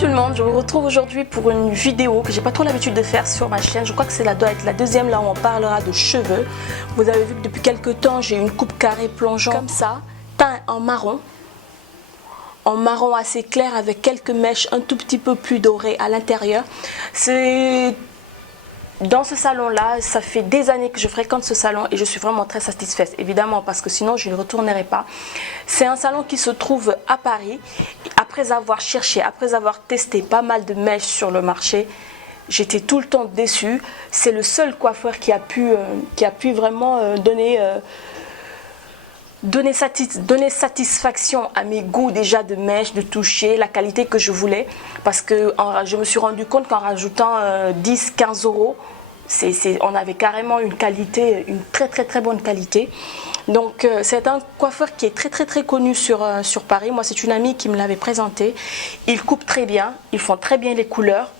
tout le monde, je vous retrouve aujourd'hui pour une vidéo que j'ai pas trop l'habitude de faire sur ma chaîne. Je crois que c'est doit être la deuxième là où on parlera de cheveux. Vous avez vu que depuis quelques temps j'ai une coupe carrée plongeant comme ça, teint en marron assez clair avec quelques mèches un tout petit peu plus dorées à l'intérieur. C'est dans ce salon-là, ça fait des années que je fréquente ce salon et je suis vraiment très satisfaite, évidemment, parce que sinon je ne retournerai pas. C'est un salon qui se trouve à Paris. Après avoir cherché, après avoir testé pas mal de mèches sur le marché, j'étais tout le temps déçue. C'est le seul coiffeur qui a pu vraiment donner satisfaction à mes goûts déjà de mèches, de toucher, la qualité que je voulais, parce que je me suis rendu compte qu'en rajoutant 10-15 euros, on avait carrément une qualité, une très bonne qualité. Donc c'est un coiffeur qui est très connu sur Paris. Moi c'est une amie qui me l'avait présenté. Ils coupent très bien, ils font très bien les couleurs,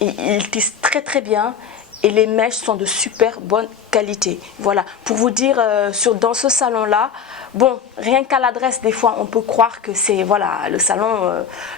et ils tissent très bien. Et les mèches sont de super bonne qualité. Voilà, pour vous dire, dans ce salon-là, bon, rien qu'à l'adresse, des fois, on peut croire que c'est, voilà, le salon,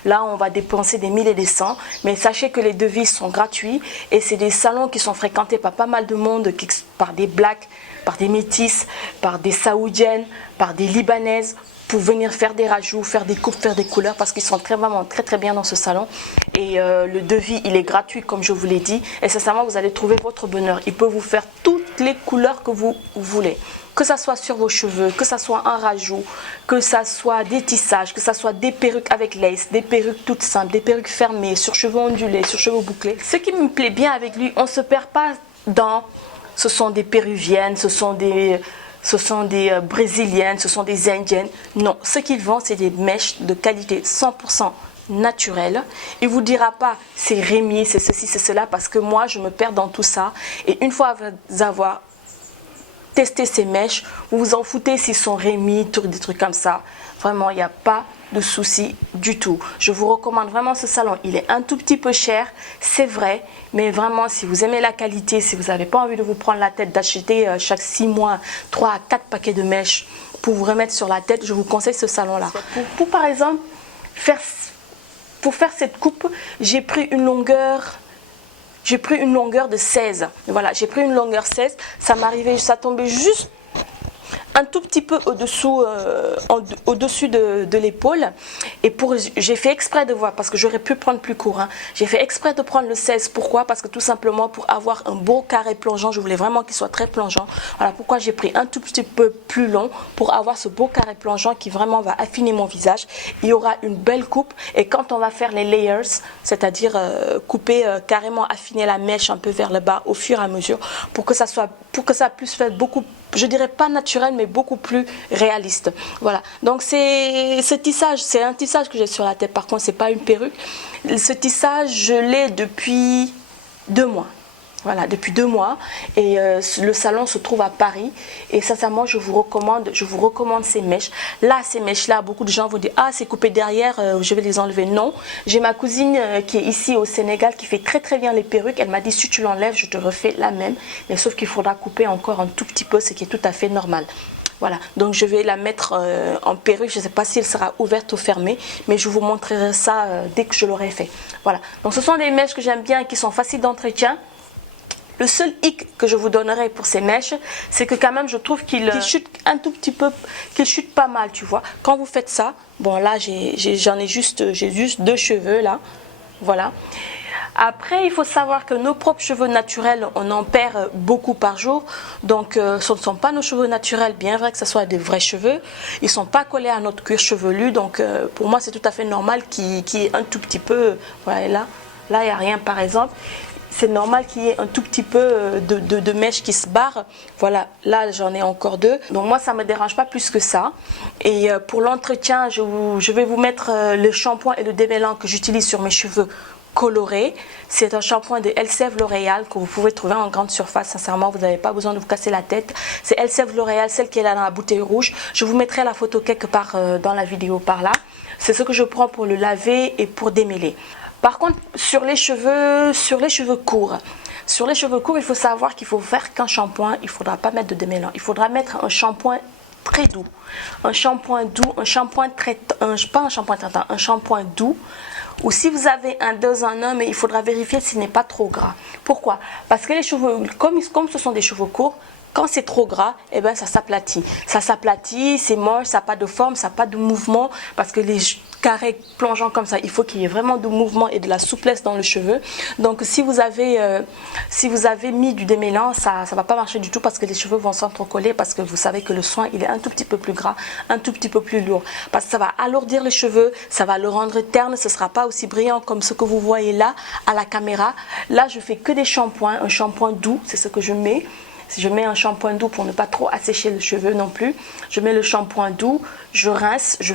là, on va dépenser des 1000 et des cents. Mais sachez que les devis sont gratuits. Et c'est des salons qui sont fréquentés par pas mal de monde, par des blacks, par des métisses, par des saoudiennes, par des libanaises, pour venir faire des rajouts, faire des coupes, faire des couleurs, parce qu'ils sont vraiment très bien dans ce salon. Et le devis, il est gratuit, comme je vous l'ai dit. Et sincèrement, vous allez trouver votre bonheur. Il peut vous faire toutes les couleurs que vous voulez. Que ça soit sur vos cheveux, que ça soit un rajout, que ça soit des tissages, que ça soit des perruques avec lace, des perruques toutes simples, des perruques fermées, sur cheveux ondulés, sur cheveux bouclés. Ce qui me plaît bien avec lui, on ne se perd pas dans... Ce sont des péruviennes, ce sont des brésiliennes, ce sont des indiennes. Non, ce qu'ils vendent, c'est des mèches de qualité 100% naturelle. Il ne vous dira pas c'est Rémi, c'est ceci, c'est cela, parce que moi, je me perds dans tout ça. Et une fois avoir testé ces mèches, vous vous en foutez s'ils sont Rémi, des trucs comme ça. Vraiment, il n'y a pas de souci du tout. Je vous recommande vraiment ce salon. Il est un tout petit peu cher, c'est vrai, mais vraiment, si vous aimez la qualité, si vous n'avez pas envie de vous prendre la tête d'acheter chaque 6 mois 3 à 4 paquets de mèches pour vous remettre sur la tête, je vous conseille ce salon-là. Pour par exemple, pour faire cette coupe, j'ai pris une longueur de 16. Voilà, j'ai pris une longueur 16. Ça m'arrivait, ça tombait juste un tout petit peu au-dessus de l'épaule. Et j'ai fait exprès de voir, parce que j'aurais pu prendre plus court. Hein. J'ai fait exprès de prendre le 16. Pourquoi? Parce que tout simplement pour avoir un beau carré plongeant. Je voulais vraiment qu'il soit très plongeant. Voilà pourquoi j'ai pris un tout petit peu plus long pour avoir ce beau carré plongeant qui vraiment va affiner mon visage. Il y aura une belle coupe. Et quand on va faire les layers, c'est-à-dire couper carrément, affiner la mèche un peu vers le bas au fur et à mesure, pour que ça puisse faire beaucoup, je dirais pas naturel, mais beaucoup plus réaliste. Voilà, donc ce tissage, c'est un tissage que j'ai sur la tête, par contre c'est pas une perruque. Ce tissage, je l'ai depuis 2 mois. Voilà, depuis 2 mois. Et le salon se trouve à Paris. Et sincèrement, je vous recommande ces mèches. Là, ces mèches-là, beaucoup de gens vont dire « Ah, c'est coupé derrière, je vais les enlever. » Non, j'ai ma cousine qui est ici au Sénégal, qui fait très bien les perruques. Elle m'a dit « Si tu l'enlèves, je te refais la même. » Mais sauf qu'il faudra couper encore un tout petit peu, ce qui est tout à fait normal. Voilà, donc je vais la mettre en perruque. Je ne sais pas si elle sera ouverte ou fermée, mais je vous montrerai ça dès que je l'aurai fait. Voilà, donc ce sont des mèches que j'aime bien et qui sont faciles d'entretien. Le seul hic que je vous donnerai pour ces mèches, c'est que quand même je trouve qu'il chute un tout petit peu, qu'il chute pas mal, tu vois. Quand vous faites ça, bon là j'ai juste 2 cheveux là, voilà. Après, il faut savoir que nos propres cheveux naturels, on en perd beaucoup par jour. Donc, ce ne sont pas nos cheveux naturels, bien vrai que ce soit des vrais cheveux. Ils ne sont pas collés à notre cuir chevelu. Donc, pour moi, c'est tout à fait normal qu'il y ait un tout petit peu... Voilà, là, il n'y a rien, par exemple. C'est normal qu'il y ait un tout petit peu de mèches qui se barrent. Voilà, là j'en ai encore 2. Donc moi ça ne me dérange pas plus que ça. Et pour l'entretien, je vais vous mettre le shampoing et le démêlant que j'utilise sur mes cheveux colorés. C'est un shampoing de Elseve L'Oréal que vous pouvez trouver en grande surface. Sincèrement, vous n'avez pas besoin de vous casser la tête. C'est Elseve L'Oréal, celle qui est là dans la bouteille rouge. Je vous mettrai la photo quelque part dans la vidéo par là. C'est ce que je prends pour le laver et pour démêler. Par contre, sur les cheveux courts, il faut savoir qu'il faut faire qu'un shampoing. Il ne faudra pas mettre de démêlant. Il faudra mettre un shampoing très doux. Un shampoing doux, un shampoing doux Ou si vous avez un 2 en 1, mais il faudra vérifier s'il n'est pas trop gras. Pourquoi? Parce que les cheveux, comme ce sont des cheveux courts, quand c'est trop gras, eh ben, ça s'aplatit. Ça s'aplatit, c'est moche, ça n'a pas de forme, ça n'a pas de mouvement. Parce que les carrés plongeants comme ça, il faut qu'il y ait vraiment de mouvement et de la souplesse dans le cheveu. Donc si vous avez mis du démêlant, ça ne va pas marcher du tout parce que les cheveux vont s'entrecoller, parce que vous savez que le soin, il est un tout petit peu plus gras, un tout petit peu plus lourd. Parce que ça va alourdir les cheveux, ça va le rendre terne, ce ne sera pas aussi brillant comme ce que vous voyez là à la caméra. Là, je fais que des shampoings, un shampoing doux, c'est ce que je mets. Si je mets un shampoing doux pour ne pas trop assécher le cheveu non plus, je mets le shampoing doux, je rince, je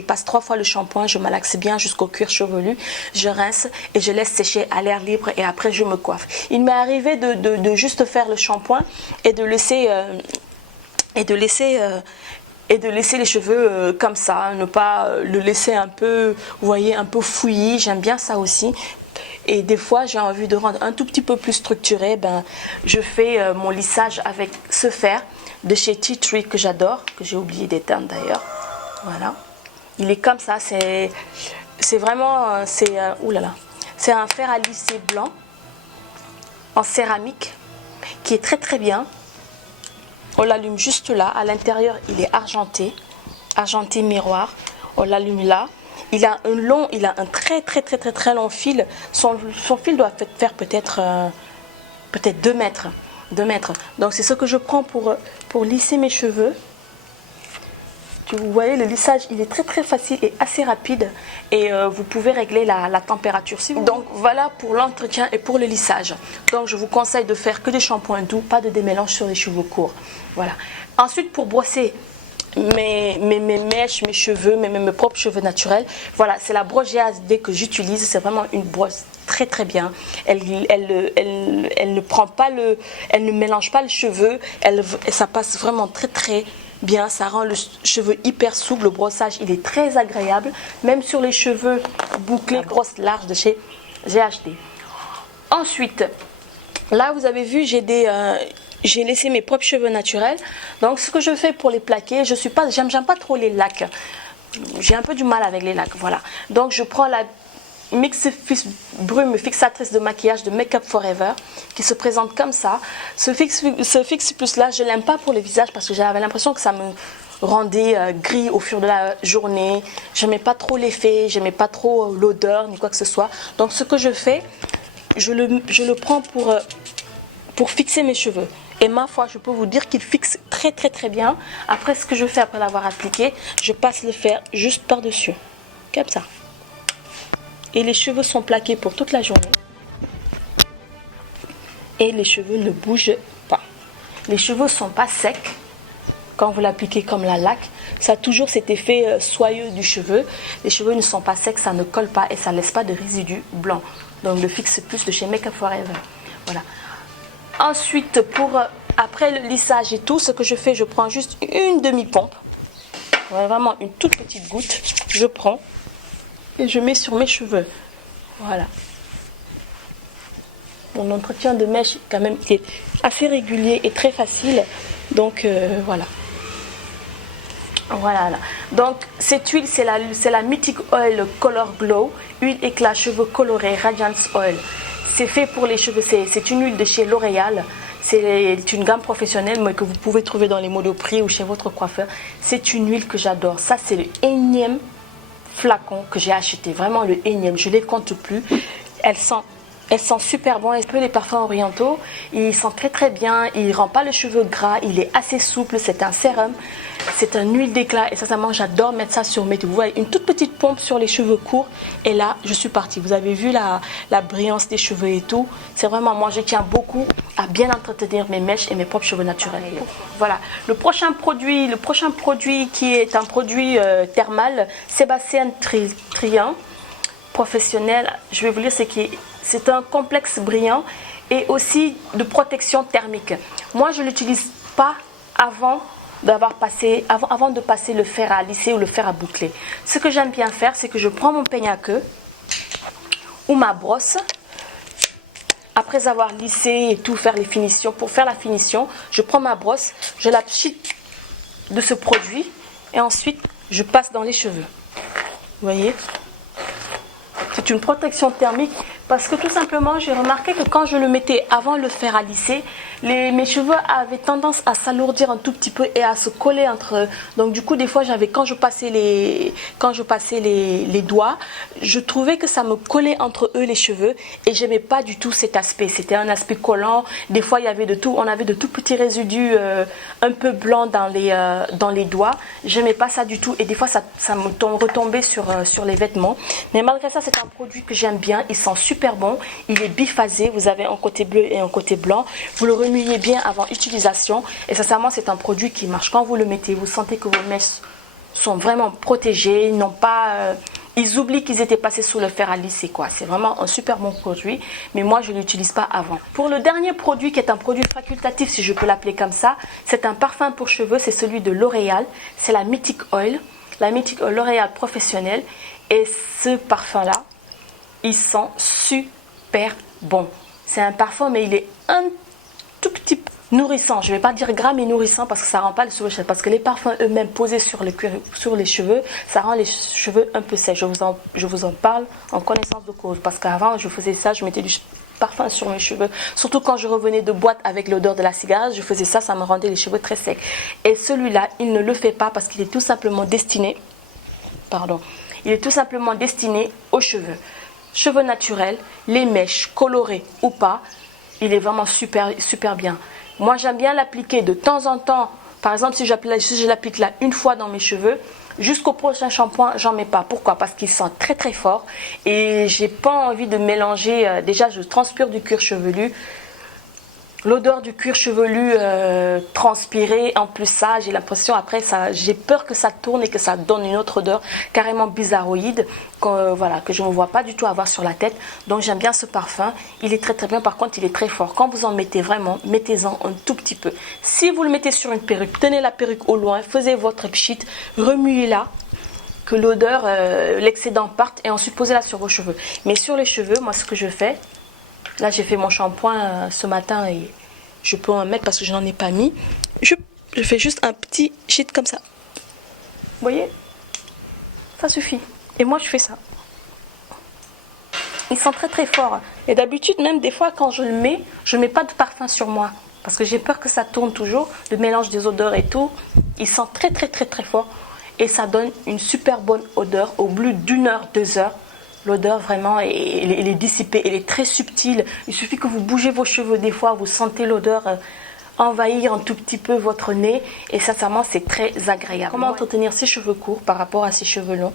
passe 3 fois le shampoing, je malaxe bien jusqu'au cuir chevelu, je rince et je laisse sécher à l'air libre et après je me coiffe. Il m'est arrivé de juste faire le shampoing et de laisser les cheveux comme ça, ne pas le laisser un peu, vous voyez, un peu fouillis. J'aime bien ça aussi. Et des fois, j'ai envie de rendre un tout petit peu plus structuré. Je fais mon lissage avec ce fer de chez Tea Tree que j'adore, que j'ai oublié d'éteindre d'ailleurs. Voilà. Il est comme ça. C'est vraiment, c'est un fer à lisser blanc en céramique qui est très très bien. On l'allume juste là. À l'intérieur, il est argenté miroir. On l'allume là. Il a un très long fil. Son fil doit faire peut-être 2 mètres. 2 mètres. Donc c'est ce que je prends pour lisser mes cheveux. Vous voyez, le lissage, il est très facile et assez rapide. Et vous pouvez régler la température. Donc voilà pour l'entretien et pour le lissage. Donc je vous conseille de faire que des shampoings doux, pas de démélange sur les cheveux courts. Voilà. Ensuite, pour brosser mes mèches, mes cheveux, mes propres cheveux naturels, voilà, c'est la brosse GHD que j'utilise. C'est vraiment une brosse très bien. Elle ne prend pas elle ne mélange pas le cheveu. Ça passe vraiment très bien. Ça rend le cheveu hyper souple. Le brossage, il est très agréable, même sur les cheveux bouclés. La brosse large de chez GHD. Ensuite, là vous avez vu, j'ai laissé mes propres cheveux naturels. Donc ce que je fais pour les plaquer, j'aime pas trop les lacs. J'ai un peu du mal avec les lacs, voilà. Donc je prends la Mix Brume fixatrice de maquillage de Make Up Forever qui se présente comme ça. Ce Fix Plus là, je l'aime pas pour les visages parce que j'avais l'impression que ça me rendait gris au fur de la journée. J'aimais pas trop l'effet, j'aimais pas trop l'odeur ni quoi que ce soit. Donc ce que je fais, je le prends pour fixer mes cheveux. Et ma foi, je peux vous dire qu'il fixe très bien. Après, ce que je fais après l'avoir appliqué, je passe le fer juste par-dessus. Comme ça. Et les cheveux sont plaqués pour toute la journée. Et les cheveux ne bougent pas. Les cheveux ne sont pas secs. Quand vous l'appliquez comme la laque, ça a toujours cet effet soyeux du cheveu. Les cheveux ne sont pas secs, ça ne colle pas et ça ne laisse pas de résidus blancs. Donc le Fix Plus de chez Make Up Forever. Voilà. Ensuite, après le lissage et tout, ce que je fais, je prends juste une demi-pompe. Vraiment une toute petite goutte. Je prends et je mets sur mes cheveux. Voilà. Mon entretien de mèche quand même est assez régulier et très facile. Donc voilà. Voilà. Donc cette huile, c'est la Mythic Oil Color Glow, huile éclat cheveux colorés Radiance Oil. C'est fait pour les cheveux, c'est une huile de chez L'Oréal. C'est une gamme professionnelle mais que vous pouvez trouver dans les Monoprix ou chez votre coiffeur. C'est une huile que j'adore. Ça, c'est le énième flacon que j'ai acheté. Vraiment le énième. Je ne les compte plus. Elles sont super bon. Un peu les parfums orientaux. Ils sont très bien. Il ne rend pas le cheveu gras. Il est assez souple. C'est un sérum. C'est une huile d'éclat. Et sincèrement, j'adore mettre ça sur mes... Vous voyez, une toute petite pompe sur les cheveux courts. Et là, je suis partie. Vous avez vu la brillance des cheveux et tout. C'est vraiment, moi, je tiens beaucoup à bien entretenir mes mèches et mes propres cheveux naturels. Voilà. Le prochain produit qui est un produit thermal, Sébastien Triant, professionnel. Je vais vous lire c'est un complexe brillant et aussi de protection thermique. Moi, je ne l'utilise pas avant de passer le fer à lisser ou le fer à boucler. Ce que j'aime bien faire, c'est que je prends mon peigne à queue ou ma brosse. Après avoir lissé et tout, faire les finitions, pour faire la finition, je prends ma brosse, je la pchite de ce produit et ensuite je passe dans les cheveux. Vous voyez? C'est une protection thermique parce que tout simplement, j'ai remarqué que quand je le mettais avant le fer à lisser, mes cheveux avaient tendance à s'alourdir un tout petit peu et à se coller entre eux. Donc du coup, des fois, quand je passais les doigts, je trouvais que ça me collait entre eux les cheveux et j'aimais pas du tout cet aspect. C'était un aspect collant. Des fois, il y avait de tout. On avait de tout petits résidus un peu blancs dans les doigts. J'aimais pas ça du tout et des fois, ça me retombait sur les vêtements. Mais malgré ça, c'est un produit que j'aime bien. Il sent super bon. Il est biphasé. Vous avez un côté bleu et un côté blanc. Vous le remuez bien avant utilisation. Et sincèrement, c'est un produit qui marche. Quand vous le mettez, vous sentez que vos mèches sont vraiment protégées. Ils n'ont pas... ils oublient qu'ils étaient passés sous le fer à lisser, quoi. C'est vraiment un super bon produit. Mais moi, je ne l'utilise pas avant. Pour le dernier produit, qui est un produit facultatif, si je peux l'appeler comme ça, c'est un parfum pour cheveux. C'est celui de L'Oréal. C'est la Mythic Oil. La Mythic Oil L'Oréal professionnelle. Et ce parfum-là, il sent super bon. C'est un parfum, mais il est un tout petit peu nourrissant. Je ne vais pas dire gras, mais nourrissant parce que ça ne rend pas le cheveu. Parce que les parfums eux-mêmes posés sur les cheveux, ça rend les cheveux un peu secs. Je vous en parle en connaissance de cause. Parce qu'avant, je faisais ça, je mettais du parfum sur mes cheveux. Surtout quand je revenais de boîte avec l'odeur de la cigarette, je faisais ça, ça me rendait les cheveux très secs. Et celui-là, il ne le fait pas parce qu'il est tout simplement destiné... Pardon. Il est tout simplement destiné aux cheveux. Cheveux naturels, les mèches, colorées ou pas, il est vraiment super, super bien. Moi, j'aime bien l'appliquer de temps en temps. Par exemple, si je l'applique là une fois dans mes cheveux, jusqu'au prochain shampoing, j'en mets pas. Pourquoi? Parce qu'il sent très très fort et j'ai pas envie de mélanger. Déjà, je transpire du cuir chevelu. L'odeur du cuir chevelu transpiré, en plus ça, j'ai l'impression après, j'ai peur que ça tourne et que ça donne une autre odeur carrément bizarroïde, que je ne me vois pas du tout avoir sur la tête. Donc j'aime bien ce parfum, il est très très bien, par contre il est très fort. Quand vous en mettez vraiment, mettez-en un tout petit peu. Si vous le mettez sur une perruque, tenez la perruque au loin, faites votre pchit, remuez-la, que l'odeur, l'excédent parte et ensuite posez-la sur vos cheveux. Mais sur les cheveux, moi ce que je fais, là, j'ai fait mon shampoing ce matin et je peux en mettre parce que je n'en ai pas mis. Je fais juste un petit shit comme ça. Vous voyez? Ça suffit. Et moi, je fais ça. Il sent très très fort. Et d'habitude, même des fois, quand je le mets, je ne mets pas de parfum sur moi. Parce que j'ai peur que ça tourne toujours. Le mélange des odeurs et tout. Il sent très très très très fort. Et ça donne une super bonne odeur au bout d'1 heure, 2 heures. L'odeur vraiment, elle est dissipée, elle est très subtile. Il suffit que vous bougez vos cheveux des fois, vous sentez l'odeur envahir un tout petit peu votre nez. Et sincèrement, c'est très agréable. Comment entretenir ses cheveux courts par rapport à ses cheveux longs?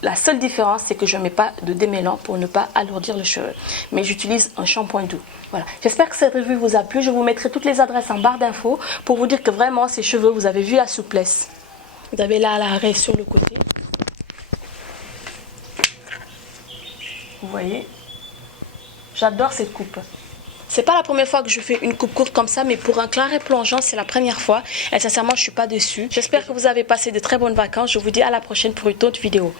La seule différence, c'est que je ne mets pas de démêlant pour ne pas alourdir le cheveu. Mais j'utilise un shampoing doux. Voilà. J'espère que cette revue vous a plu. Je vous mettrai toutes les adresses en barre d'infos pour vous dire que vraiment, ces cheveux, vous avez vu la souplesse. Vous avez là l'arrêt sur le côté. Vous voyez, j'adore cette coupe. C'est pas la première fois que je fais une coupe courte comme ça, mais pour un claret plongeant, c'est la première fois. Et sincèrement, je suis pas déçue. J'espère que vous avez passé de très bonnes vacances. Je vous dis à la prochaine pour une autre vidéo.